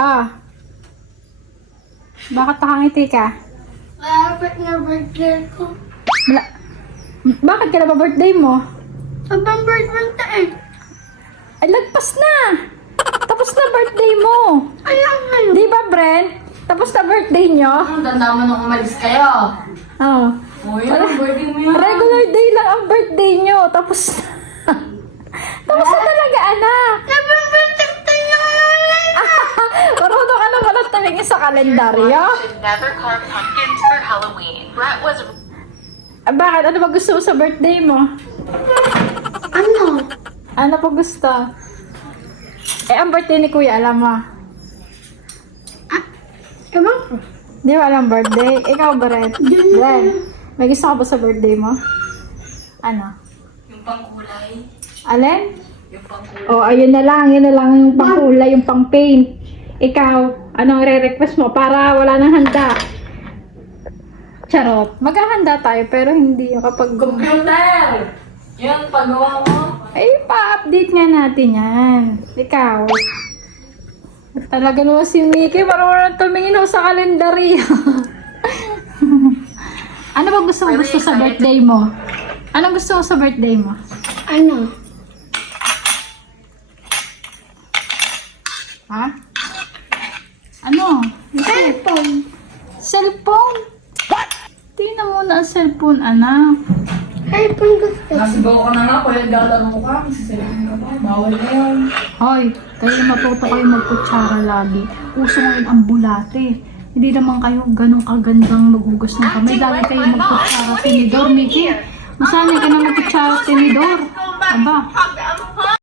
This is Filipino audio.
Ah. Bakit nakangiti ka? Malapit na birthday ko. Bakit ka na ba birthday mo? Abang birthday Ay, lagpas na! Tapos na birthday mo! Ayaw ngayon. Di ba, Brent? Tapos na birthday nyo? Ang tanda mo nung umalis kayo. Oo. Uy, ang birthday mo yun. Regular day lang ang birthday nyo. Tapos na. Tapos na talaga, anak. Abang birthday na ngayon. Marunong ka naman at tumingin sa kalendaryo. Should never carve pumpkins for Halloween. Brett was Ah, bakit? Ano ba gusto mo sa birthday mo? Ano? Ano pa gusto? Eh, ang birthday ni Kuya, alam mo. Ewan ko. Di ba alam birthday? Ikaw, Brent? Brent, may gusto ka ba sa birthday mo? Ano? Yung pangkulay. Alin? Yung pangkulay. Oh, ayun na lang. Yun na lang yung pangkulay, yung pang-paint. Ikaw, anong re-request mo para wala nang handa? Charot. Maghahanda tayo pero hindi yung kapag... Computer! Yun, paggawa mo. Ay, pa-update nga natin yan. Ikaw. Talaga naman si Mickey, marunong tumingin ako sa kalendaryo. Ano ba gusto mo gusto sa birthday mo? Anong gusto mo sa birthday mo? Ano? Ha? Ano? Cellphone. Cellphone? What? Tingnan mo na ang cellphone, anak. Cellphone gusto. Nasigaw ka na nga, kuya galaro ka. Sisilipin ka ba? Bawal na yun. Hoy, kayo matuto kayo magkutsara lagi. Uso ngayon ang bulate. Hindi naman kayo ganun kagandang maghugas ng kamay. Lagi kayo magkutsara tinidor, Mickey. Masanay ka na magkutsara tinidor. Aba,